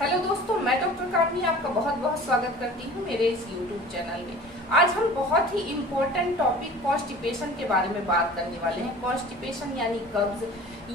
Hello दोस्तों, मैं doctor कामनी आपका बहुत बहुत स्वागत करती हूँ मेरे इस यूट्यूब चैनल में। आज हम बहुत ही इम्पोर्टेंट टॉपिक कॉन्स्टिपेशन के बारे में बात करने वाले हैं। कॉन्स्टिपेशन यानी कब्ज,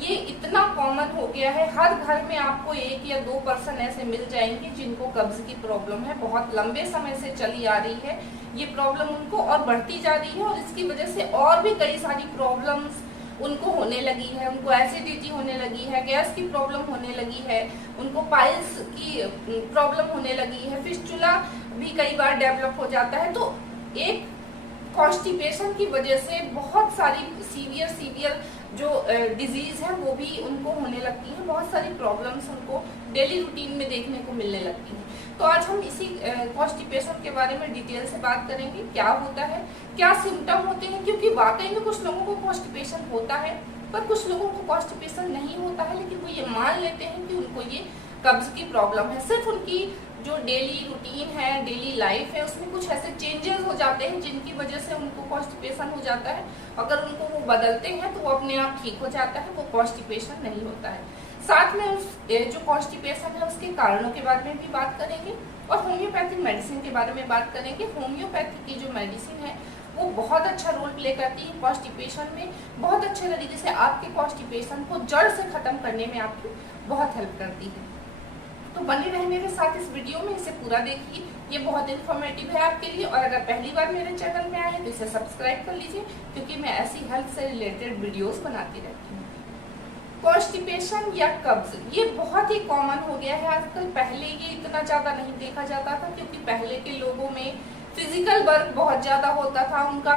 ये इतना कॉमन हो गया है। हर घर में आपको एक या दो पर्सन ऐसे मिल जाएंगे जिनको कब्ज की प्रॉब्लम है। बहुत लंबे समय से चली आ रही है ये प्रॉब्लम उनको, और बढ़ती जा रही है, और इसकी वजह से और भी कई सारी प्रॉब्लम्स उनको होने लगी है। उनको एसिडिटी होने लगी है, गैस की प्रॉब्लम होने लगी है, उनको पाइल्स की प्रॉब्लम होने लगी है, फिस्टुला भी कई बार डेवलप हो जाता है। तो एक कॉन्स्टिपेशन की वजह से बहुत सारी सीवियर जो डिजीज है वो भी उनको होने लगती है। बहुत सारी प्रॉब्लम्स उनको डेली रूटीन में देखने को मिलने लगती है। तो आज हम इसी कॉन्स्टिपेशन के बारे में डिटेल से बात करेंगे। क्या होता है, क्या सिम्टम होते हैं, क्योंकि वाकई में कुछ लोगों को कॉन्स्टिपेशन होता है पर कुछ लोगों को कॉन्स्टिपेशन नहीं होता है, लेकिन वो ये मान लेते हैं कि उनको ये कब्ज की प्रॉब्लम है। सिर्फ उनकी जो डेली रूटीन है, डेली लाइफ है, उसमें कुछ ऐसे चेंजेस हो जाते हैं जिनकी वजह से उनको कॉन्स्टिपेशन हो जाता है। अगर उनको वो बदलते हैं तो वो अपने आप ठीक हो जाता है, वो कॉन्स्टिपेशन नहीं होता है। साथ में उस जो कॉन्स्टिपेशन है उसके कारणों के बारे में भी बात करेंगे और होम्योपैथिक मेडिसिन के बारे में बात करेंगे। होम्योपैथिक की जो मेडिसिन है वो बहुत अच्छा रोल प्ले करती है कॉन्स्टिपेशन में। बहुत अच्छे तरीके से आपके कॉन्स्टिपेशन को जड़ से खत्म करने में आपकी बहुत हेल्प करती है। तो बने रहे मेरे साथ इस वीडियो में, इसे पूरा देखिए, ये बहुत इन्फॉर्मेटिव है आपके लिए। और अगर पहली बार मेरे चैनल में आए हैं तो इसे सब्सक्राइब कर लीजिए, क्योंकि मैं ऐसी हेल्थ से रिलेटेड वीडियोस बनाती रहती हूँ। कॉन्स्टिपेशन या कब्ज ये बहुत ही कॉमन हो गया है आजकल। पहले ये इतना ज्यादा नहीं देखा जाता था, क्योंकि पहले के लोगों में फिजिकल वर्क बहुत ज्यादा होता था। उनका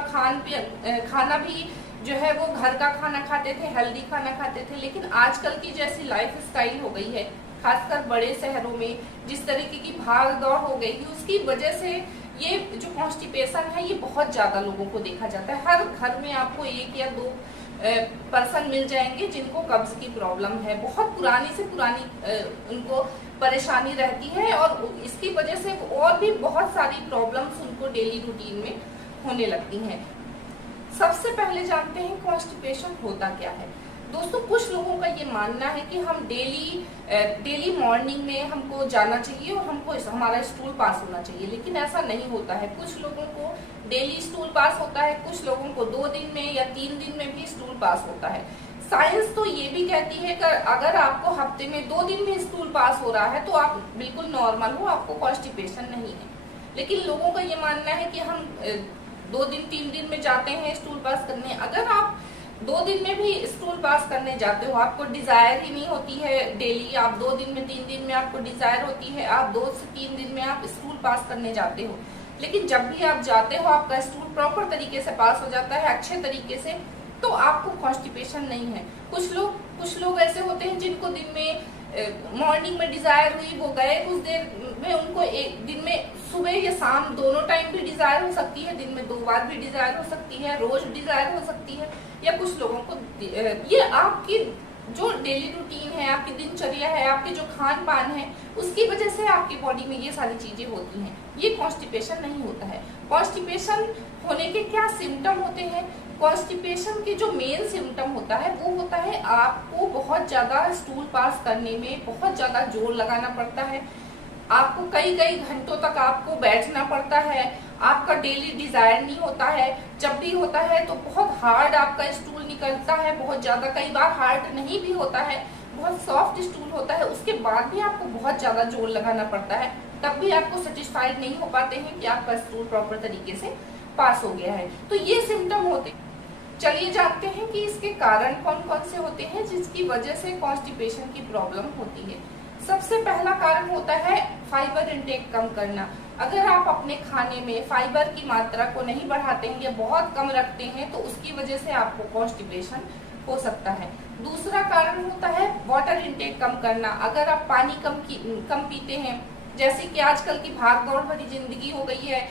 खाना भी जो है वो घर का खाना खाते थे, हेल्दी खाना खाते थे। लेकिन आजकल की जैसी लाइफ स्टाइल हो गई है, खासकर बड़े शहरों में जिस तरीके की भाग दौड़ हो गई है, उसकी वजह से ये जो कॉन्स्टिपेशन है ये बहुत ज्यादा लोगों को देखा जाता है। हर घर में आपको एक या दो पर्सन मिल जाएंगे जिनको कब्ज की प्रॉब्लम है। बहुत पुरानी से पुरानी उनको परेशानी रहती है, और इसकी वजह से और भी बहुत सारी प्रॉब्लम्स उनको डेली रूटीन में होने लगती हैं। सबसे पहले जानते हैं कॉन्स्टिपेशन होता क्या है। दोस्तों, कुछ लोगों का ये मानना है कि हम डेली मॉर्निंग में हमको जाना चाहिए और हमको हमारा स्टूल पास होना चाहिए, लेकिन ऐसा नहीं होता है। कुछ लोगों को डेली स्टूल पास होता है, कुछ लोगों को 2 दिन में या 3 दिन में भी स्टूल पास होता है। साइंस तो ये भी कहती है कि अगर आपको हफ्ते में 2 दिन में स्टूल पास हो रहा है तो आप बिल्कुल नॉर्मल हो, आपको कॉन्स्टिपेशन नहीं है। लेकिन लोगों का ये मानना है कि हम 2 दिन 3 दिन में जाते हैं स्टूल पास करने। अगर आप 2 दिन में भी स्टूल पास करने जाते हो, आपको डिजायर ही नहीं होती है डेली, आप 2 दिन में 3 दिन में आपको डिजायर होती है, आप 2 से 3 दिन में आप स्टूल पास करने जाते हो, लेकिन जब भी आप जाते हो आपका स्टूल प्रॉपर तरीके से पास हो जाता है, अच्छे तरीके से, तो आपको कॉन्स्टिपेशन नहीं है। कुछ लोग ऐसे होते हैं जिनको दिन में मॉर्निंग में डिजायर हुई, वो गए, कुछ देर में उनको एक दिन में सुबह या शाम दोनों टाइम भी डिजायर हो सकती है, दिन में 2 बार भी डिजायर हो सकती है, रोज डिजायर हो सकती है। या कुछ लोगों को ये आपकी जो डेली रूटीन है, आपकी दिनचर्या है, आपके जो खान पान है, उसकी वजह से आपकी बॉडी में ये सारी चीजें होती हैं। ये कॉन्स्टिपेशन नहीं होता है। कॉन्स्टिपेशन होने के क्या सिम्टम होते हैं? कॉन्स्टिपेशन के जो मेन सिम्टम होता है वो होता है आपको बहुत ज्यादा स्टूल पास करने में बहुत ज्यादा जोर लगाना पड़ता है। आपको कई घंटों तक आपको बैठना पड़ता है। आपका डेली डिजायर नहीं होता है, जब भी होता है तो बहुत हार्ड आपका स्टूल निकलता है, बहुत ज्यादा, कई बार हार्ड नहीं भी होता है, बहुत सॉफ्ट स्टूल होता है। उसके बाद भी आपको बहुत ज्यादा जोर लगाना पड़ता है, तब भी आपको सेटिस्फाइड नहीं हो पाते हैं कि आपका स्टूल प्रॉपर तरीके से पास हो गया है। तो ये सिम्टम होते हैं। चलिए जानते हैं कि इसके कारण कौन कौन से होते हैं जिसकी वजह से कॉन्स्टिपेशन की प्रॉब्लम होती है। सबसे पहला कारण होता है फाइबर इंटेक कम करना। अगर आप अपने खाने में फाइबर की मात्रा को नहीं बढ़ाते हैं या बहुत कम रखते हैं तो उसकी वजह से आपको कॉन्स्टिपेशन हो सकता है। दूसरा कारण होता है वाटर इंटेक कम करना। अगर आप पानी कम पीते हैं, जैसे कि आजकल की भाग दौड़ भरी जिंदगी हो गई है,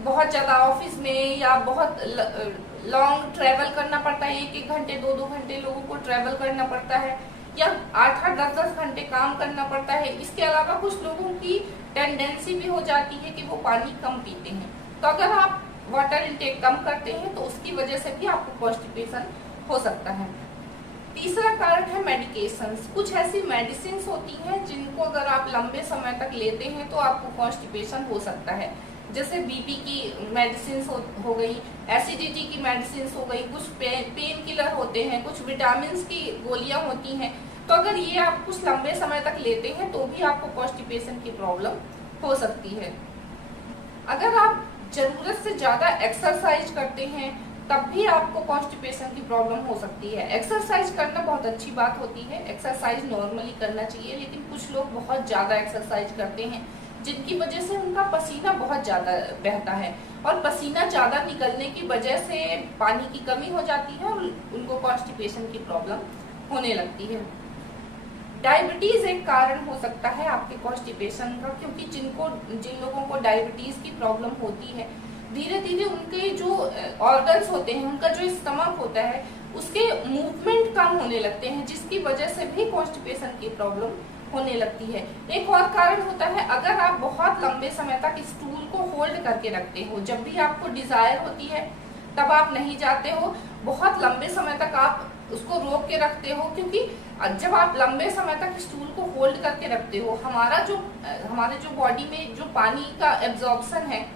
बहुत ज्यादा ऑफिस में या बहुत लॉन्ग ट्रेवल करना पड़ता है, 1 घंटे 2 घंटे लोगों को ट्रेवल करना पड़ता है, या 8 10 घंटे काम करना पड़ता है। इसके अलावा कुछ लोगों की टेंडेंसी भी हो जाती है कि वो पानी कम पीते हैं। तो अगर आप वाटर इंटेक कम करते हैं तो उसकी वजह से भी आपको कॉन्स्टिपेशन हो सकता है। तीसरा कारण है मेडिकेशंस। कुछ ऐसी मेडिसिन होती हैं जिनको अगर आप लंबे समय तक लेते हैं तो आपको कॉन्स्टिपेशन हो सकता है। जैसे बीपी की मेडिसिन हो गई, एसिडिटी की मेडिसिन हो गई, कुछ पेन किलर होते हैं, कुछ विटामिन की गोलियां होती हैं। तो अगर ये आप कुछ लंबे समय तक लेते हैं तो भी आपको कॉन्स्टिपेशन की प्रॉब्लम हो सकती है। अगर आप जरूरत से ज्यादा एक्सरसाइज करते हैं तब भी आपको कॉन्स्टिपेशन की प्रॉब्लम हो सकती है। एक्सरसाइज करना बहुत अच्छी बात होती है, एक्सरसाइज नॉर्मली करना चाहिए, लेकिन कुछ लोग बहुत ज्यादा एक्सरसाइज करते हैं जिनकी वजह से उनका पसीना बहुत ज्यादा बहता है और पसीना ज्यादा निकलने की वजह से पानी की कमी हो जाती है और उनको कॉन्स्टिपेशन की प्रॉब्लम होने लगती है। डायबिटीज एक कारण हो सकता है आपके कॉन्स्टिपेशन का, क्योंकि जिन लोगों को डायबिटीज की प्रॉब्लम होती है धीरे धीरे उनके जो ऑर्गन्स होते हैं, उनका जो स्टमक होता है उसके मूवमेंट कम होने लगते हैं, जिसकी वजह से भी कॉन्स्टिपेशन की प्रॉब्लम होने लगती है। एक और कारण होता है, अगर आप बहुत लंबे समय तक स्टूल को होल्ड करके रखते हो, जब भी आपको डिजायर होती है तब आप नहीं जाते हो, बहुत लंबे समय तक आप उसको रोक के रखते हो, क्योंकि जब आप लंबे समय तक स्टूल को होल्ड करके रखते हो हमारे जो बॉडी में जो पानी का एब्जॉर्प्शन है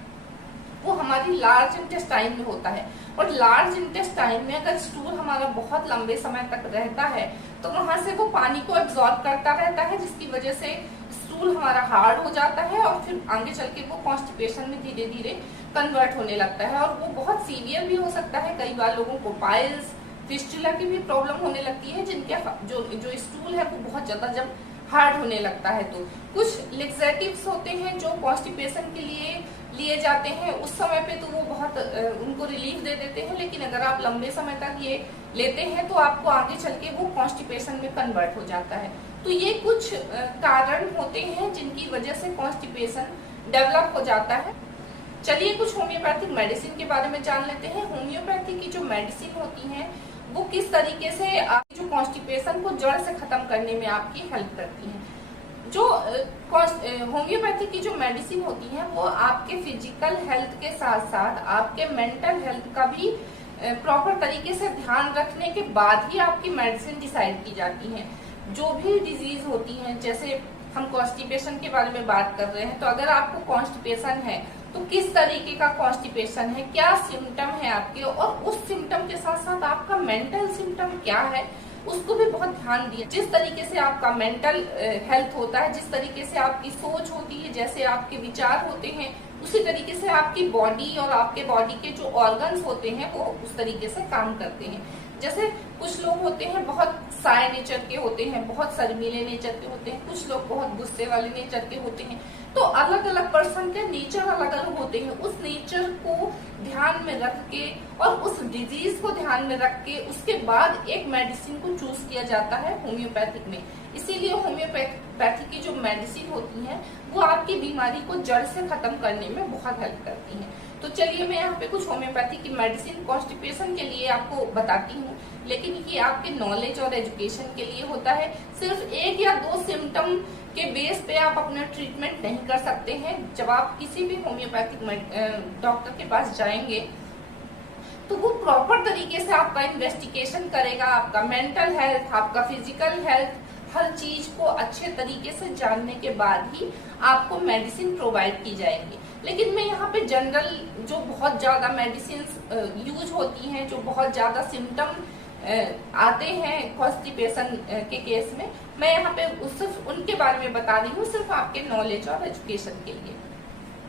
वो हमारी लार्ज इंटेस्टाइन में होता है, और लार्ज इंटेस्टाइन में अगर स्टूल हमारा बहुत लंबे समय तक रहता है तो वहां से वो पानी को एब्जॉर्ब करता रहता है, जिसकी वजह से स्टूल हमारा हार्ड हो जाता है और फिर आगे चल के वो कॉन्स्टिपेशन में धीरे धीरे कन्वर्ट होने लगता है और वो बहुत सीवियर भी हो सकता है। कई बार लोगों को पाइल्स, फिस्टुला की भी प्रॉब्लम होने लगती है, जिनके जो स्टूल है वो बहुत ज्यादा जब हार्ड होने लगता है। तो कुछ लेक्सेटिव्स होते हैं जो कॉन्स्टिपेशन के लिए लिए जाते हैं, उस समय पे तो वो बहुत उनको रिलीफ दे देते हैं, लेकिन अगर आप लंबे समय तक ये लेते हैं तो आपको आगे चल के वो कॉन्स्टिपेशन में कन्वर्ट हो जाता है। तो ये कुछ कारण होते हैं जिनकी वजह से कॉन्स्टिपेशन डेवलप हो जाता है। चलिए कुछ होम्योपैथिक मेडिसिन के बारे में जान लेते हैं। होम्योपैथी की जो मेडिसिन होती हैं वो किस तरीके से आपकी जो कॉन्स्टिपेशन को जड़ से खत्म करने में आपकी हेल्प करती हैं। जो होम्योपैथी की जो मेडिसिन होती है वो आपके फिजिकल हेल्थ के साथ साथ आपके मेंटल हेल्थ का भी प्रॉपर तरीके से ध्यान रखने के बाद ही आपकी मेडिसिन डिसाइड की जाती है। जो भी डिजीज होती है, जैसे हम कॉन्स्टिपेशन के बारे में बात कर रहे हैं, तो अगर आपको कॉन्स्टिपेशन है तो किस तरीके का कॉन्स्टिपेशन है, क्या सिम्टम है आपके, और उस सिम्टम के साथ साथ आपका मेंटल सिम्टम क्या है उसको भी बहुत ध्यान दिया। जिस तरीके से आपका मेंटल हेल्थ होता है, जिस तरीके से आपकी सोच होती है, जैसे आपके विचार होते हैं, उसी तरीके से आपकी बॉडी और आपके बॉडी के जो ऑर्गन्स होते हैं वो उस तरीके से काम करते हैं। जैसे कुछ लोग होते हैं बहुत साय नेचर के होते हैं, बहुत शर्मीले नेचर के होते हैं, कुछ लोग बहुत गुस्से वाले नेचर के होते हैं। तो अलग अलग पर्सन के नेचर अलग अलग होते हैं। उस नेचर को ध्यान में रख के और उस डिजीज को ध्यान में रख के उसके बाद एक मेडिसिन को चूज किया जाता है होम्योपैथिक में। इसीलिए होम्योपैथी की जो मेडिसिन होती है वो आपकी बीमारी को जड़ से खत्म करने में बहुत हेल्प करती है। तो चलिए मैं यहाँ पे कुछ होम्योपैथी की मेडिसिन कॉन्स्टिपेशन के लिए आपको बताती हूँ, लेकिन ये आपके नॉलेज और एजुकेशन के लिए होता है। सिर्फ एक या दो सिम्टम के बेस पे आप अपना ट्रीटमेंट नहीं कर सकते हैं। जब आप किसी भी होम्योपैथिक डॉक्टर के पास जाएंगे तो वो प्रॉपर तरीके से आपका इन्वेस्टिगेशन करेगा, आपका मेंटल हेल्थ, आपका फिजिकल हेल्थ, हर चीज को अच्छे तरीके से जानने के बाद ही आपको मेडिसिन प्रोवाइड की जाएगी। लेकिन मैं यहाँ पे जनरल जो बहुत ज्यादा मेडिसिन यूज होती हैं, जो बहुत ज्यादा सिम्टम आते हैं कॉन्स्टिपेशन के केस में, मैं यहाँ पे सिर्फ उनके बारे में बता रही हूँ, सिर्फ आपके नॉलेज और एजुकेशन के लिए।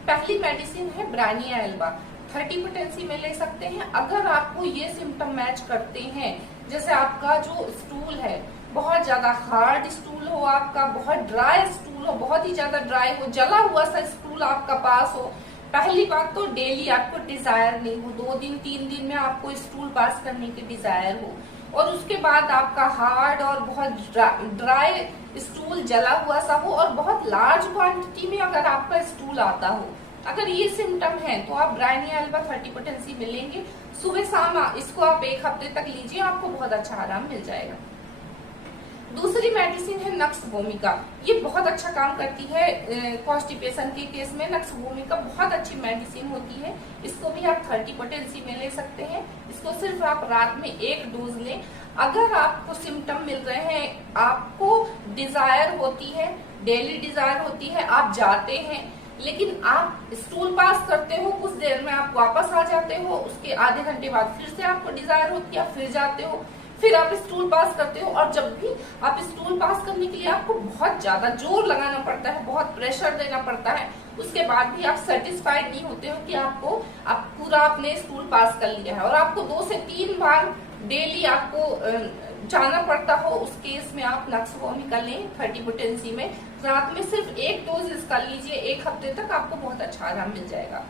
पहली मेडिसिन है ब्रानिया एल्बा, 30 पोटेंसी में ले सकते हैं। अगर आपको ये सिम्टम मैच करते हैं, जैसे आपका जो स्टूल है बहुत ज्यादा हार्ड स्टूल हो, आपका बहुत ड्राई स्टूल हो, बहुत ही ज्यादा ड्राई हो, जला हुआ सा स्टूल आपका पास हो, पहली बात तो डेली आपको डिजायर नहीं हो, 2 दिन 3 दिन में आपको स्टूल पास करने की डिजायर हो, और उसके बाद आपका हार्ड और बहुत ड्राई स्टूल जला हुआ सा हो, और बहुत लार्ज क्वांटिटी में अगर आपका स्टूल आता हो, अगर ये सिम्टम है तो आप ब्रानिया एल्बा 30 पोटेंसी में लेंगे। सुबह शाम इसको आप 1 हफ्ते तक लीजिए, आपको बहुत अच्छा आराम मिल जाएगा। दूसरी मेडिसिन है नक्स भूमिका। ये बहुत अच्छा काम करती है कॉन्स्टिपेशन के केस में। नक्स भूमिका बहुत अच्छी मेडिसिन होती है। इसको भी आप 30 पोटेंसी में ले सकते हैं। इसको सिर्फ आप रात में 1 डोज लें। अगर आपको सिम्टम मिल रहे हैं, आपको डिजायर होती है, डेली डिजायर होती है, आप जाते हैं लेकिन आप स्टूल पास करते हो, कुछ देर में आप वापस आ जाते हो, उसके आधे घंटे बाद फिर से आपको डिजायर होती है, फिर जाते हो, फिर आप स्टूल पास करते हो, और जब भी आप स्टूल पास करने के लिए आपको बहुत ज्यादा जोर लगाना पड़ता है, बहुत प्रेशर देना पड़ता है, उसके बाद भी आप सेटिस्फाइड नहीं होते हो कि आप पूरा आपने स्टूल पास कर लिया है, और आपको 2 से 3 बार डेली आपको जाना पड़ता हो, उस केस में आप नक्स भूमिका लें 30 पोटेंसी में। रात में सिर्फ 1 डोज इसका लीजिए, 1 हफ्ते तक आपको बहुत अच्छा आराम मिल जाएगा।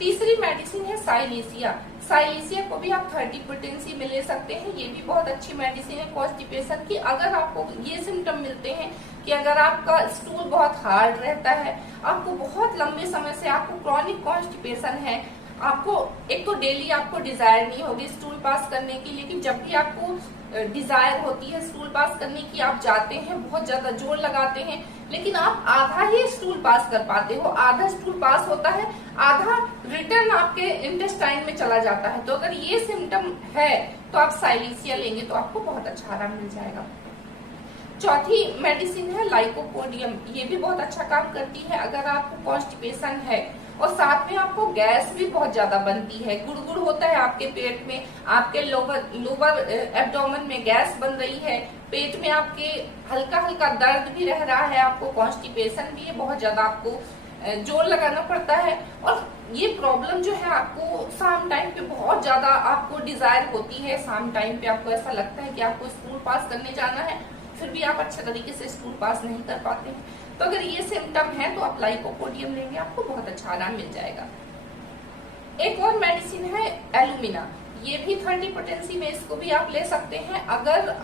तीसरी मेडिसिन है साइलेसिया। साइलेसिया को भी आप 30 पोटेंसी में ले सकते हैं। ये भी बहुत अच्छी मेडिसिन है कॉन्स्टिपेशन की। अगर आपको ये सिम्टम मिलते हैं कि अगर आपका स्टूल बहुत हार्ड रहता है, आपको बहुत लंबे समय से आपको क्रॉनिक कॉन्स्टिपेशन है, आपको एक तो डेली आपको डिजायर नहीं होगी स्टूल पास करने की, लेकिन जब भी आपको डिजायर होती है स्टूल पास करने की, आप जाते हैं, बहुत ज्यादा जोर लगाते हैं, लेकिन आप आधा ही स्टूल पास कर पाते हो, आधा स्टूल पास होता है, आधा रिटर्न आपके इंटेस्टाइन में चला जाता है। तो अगर ये सिम्टम है तो आप साइलेसिया लेंगे तो आपको बहुत अच्छा आराम मिल जाएगा। चौथी मेडिसिन है लाइकोपोडियम। ये भी बहुत अच्छा काम करती है अगर आपको कॉन्स्टिपेशन है और साथ में आपको गैस भी बहुत ज्यादा बनती है, गुड़गुड़ होता है आपके पेट में, आपके लोअर एब्डोमेन में गैस बन रही है, पेट में आपके हल्का हल्का दर्द भी रह रहा है, आपको कॉन्स्टिपेशन भी है, बहुत ज्यादा आपको जोर लगाना पड़ता है, और ये प्रॉब्लम जो है आपको शाम टाइम पे बहुत ज्यादा आपको डिजायर होती है, शाम टाइम पे आपको ऐसा लगता है कि आपको स्कूल पास करने जाना है, फिर भी आप अच्छे तरीके से स्कूल पास नहीं कर पाते हैं। तो अगर ये सिम्टम है तो आप लाइकोपोडियम लेंगे, आपको बहुत अच्छा आराम मिल जाएगा। एक और मेडिसिन है एलुमिना। ये भी 30 पोटेंसी में, इसको भी आप ले सकते हैं। अगर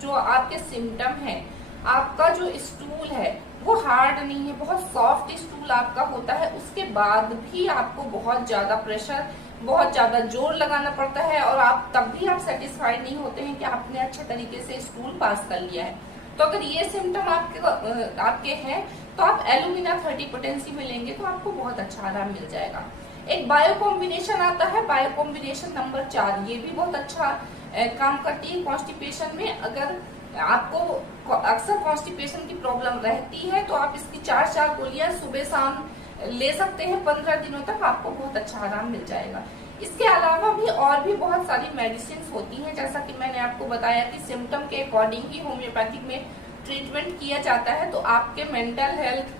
जो आपके सिम्टम है, आपका जो स्टूल है वो हार्ड नहीं है, बहुत सॉफ्ट स्टूल आपका होता है, उसके बाद भी आपको बहुत ज्यादा प्रेशर, बहुत ज्यादा जोर लगाना पड़ता है, और आप तब भी आप सेटिस्फाइड नहीं होते हैं कि आपने अच्छे तरीके से स्टूल पास कर लिया है, तो अगर ये सिम्टम आपके हैं तो आप एलुमिना 30 पोटेंसी में लेंगे तो आपको बहुत अच्छा आराम मिल जाएगा। एक बायो कॉम्बिनेशन आता है, बायो कॉम्बिनेशन नंबर 4। ये भी बहुत अच्छा काम करती है कॉन्स्टिपेशन में। अगर आपको अक्सर कॉन्स्टिपेशन की प्रॉब्लम रहती है तो आप इसकी 4 गोलियां सुबह शाम ले सकते हैं, 15 दिनों तक आपको बहुत अच्छा आराम मिल जाएगा। इसके अलावा भी और भी बहुत सारी मेडिसिन होती हैं, जैसा कि मैंने आपको बताया कि सिम्टम के अकॉर्डिंग ही होम्योपैथिक में ट्रीटमेंट किया जाता है। तो आपके मेंटल हेल्थ,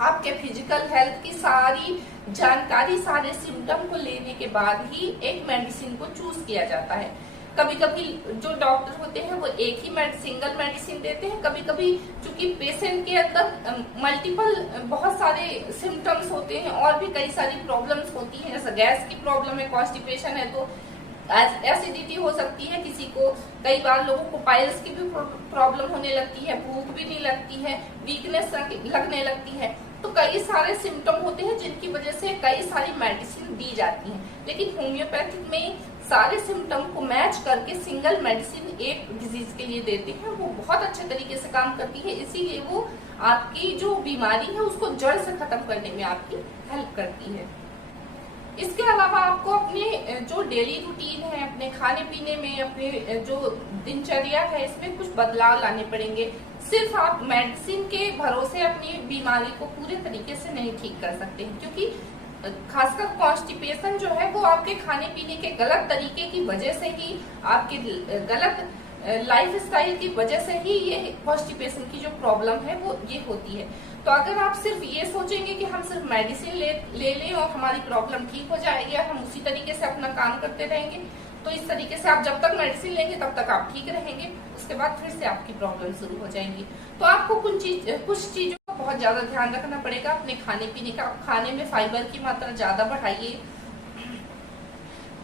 आपके फिजिकल हेल्थ की सारी जानकारी, सारे सिम्टम को लेने के बाद ही एक मेडिसिन को चूज किया जाता है। कभी कभी जो डॉक्टर होते हैं वो एक ही सिंगल मेडिसिन देते हैं, कभी कभी चूंकि पेशेंट के अंदर मल्टीपल बहुत सारे सिम्टम्स होते हैं और भी कई सारी प्रॉब्लम्स होती हैं, जैसे गैस की प्रॉब्लम है, कॉन्स्टिपेशन है तो एसिडिटी हो सकती है किसी को, कई बार लोगों को पाइल्स की भी प्रॉब्लम होने लगती है, भूख भी नहीं लगती है, वीकनेस लगने लगती है, तो कई सारे सिम्टम होते हैं जिनकी वजह से कई सारी मेडिसिन दी जाती हैं। लेकिन होम्योपैथिक में सारे सिम्टम को मैच करके सिंगल मेडिसिन एक डिजीज के लिए देते हैं, वो बहुत अच्छे तरीके से काम करती है, इसीलिए वो आपकी जो बीमारी है उसको जड़ से खत्म करने में आपकी हेल्प करती है। इसके अलावा आपको अपने जो डेली रूटीन है, अपने खाने पीने में, अपने जो दिनचर्या है, इसमें कुछ बदलाव लाने पड़ेंगे। सिर्फ आप मेडिसिन के भरोसे अपनी बीमारी को पूरे तरीके से नहीं ठीक कर सकते हैं, क्योंकि खासकर कॉन्स्टिपेशन जो है वो आपके खाने पीने के गलत तरीके की वजह से ही, आपके गलत लाइफ स्टाइल की वजह से ही ये कॉन्स्टिपेशन की जो प्रॉब्लम है वो ये होती है। तो अगर आप सिर्फ ये सोचेंगे कि हम सिर्फ मेडिसिन ले लें और हमारी प्रॉब्लम ठीक हो जाएगी, हम उसी तरीके से अपना काम करते रहेंगे, तो इस तरीके से आप जब तक मेडिसिन लेंगे तब तक आप ठीक रहेंगे, उसके बाद फिर से आपकी प्रॉब्लम शुरू हो जाएंगी। तो आपको कुछ चीजों का बहुत ज्यादा ध्यान रखना पड़ेगा अपने खाने पीने का। खाने में फाइबर की मात्रा ज्यादा बढ़ाइए,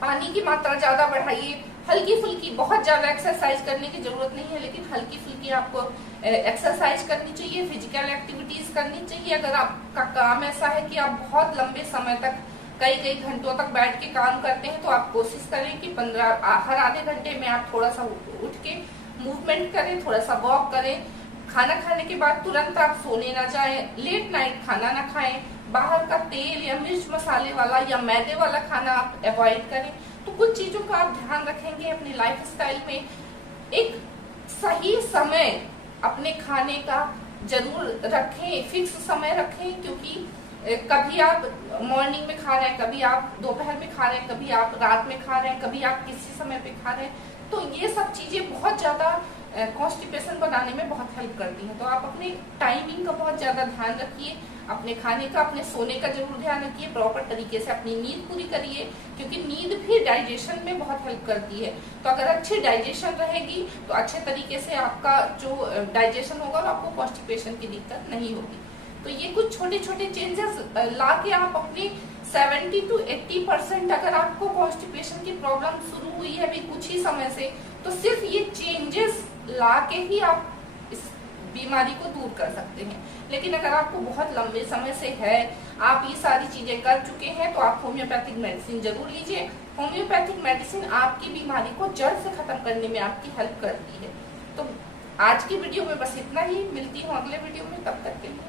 पानी की मात्रा ज्यादा बढ़ाइए, हल्की फुल्की, बहुत ज्यादा एक्सरसाइज करने की जरूरत नहीं है, लेकिन हल्की फुल्की आपको एक्सरसाइज करनी चाहिए, फिजिकल एक्टिविटीज करनी चाहिए। अगर आपका काम ऐसा है कि आप बहुत लंबे समय तक, कई घंटों तक बैठ के काम करते हैं, तो आप कोशिश करें कि हर आधे घंटे में आप थोड़ा सा उठ के मूवमेंट करें, थोड़ा सा वॉक करें। खाना खाने के बाद तुरंत आप सोने ना जाएं, लेट नाइट खाना ना खाएं, बाहर का तेल या मिर्च मसाले वाला या मैदे वाला खाना आप अवॉइड करें। तो कुछ चीजों का आप ध्यान रखेंगे अपनी लाइफस्टाइल में। एक सही समय अपने खाने का जरूर रखें, फिक्स समय रखें, क्योंकि कभी आप मॉर्निंग में खा रहे हैं, कभी आप दोपहर में खा रहे हैं, कभी आप रात में खा रहे हैं, कभी आप किसी समय पे खा रहे हैं। तो ये सब चीजें बहुत ज्यादा कॉन्स्टिपेशन बनाने में बहुत हेल्प करती हैं। तो आप अपने टाइमिंग का बहुत ज्यादा ध्यान रखिए, अपने खाने का, अपने सोने का जरूर ध्यान रखिए, प्रॉपर तरीके से अपनी नींद पूरी करिए, क्योंकि नींद भी डाइजेशन में बहुत हेल्प करती है। तो अगर अच्छी डाइजेशन रहेगी तो अच्छे तरीके से आपका जो डाइजेशन होगा, तो आपको कॉन्स्टिपेशन की दिक्कत नहीं होगी। तो ये कुछ छोटे छोटे चेंजेस ला के आप अपनी 70 to 80% अगर आपको कॉन्स्टिपेशन की प्रॉब्लम शुरू हुई है अभी कुछ ही समय से, तो सिर्फ ये चेंजेस ला के ही आप इस बीमारी को दूर कर सकते हैं। लेकिन अगर आपको बहुत लंबे समय से है, आप ये सारी चीजें कर चुके हैं, तो आप होम्योपैथिक मेडिसिन जरूर लीजिए। होम्योपैथिक मेडिसिन आपकी बीमारी को जड़ से खत्म करने में आपकी हेल्प करती है। तो आज की वीडियो में बस इतना ही, मिलती हूँ अगले वीडियो में, तब तक के लिए।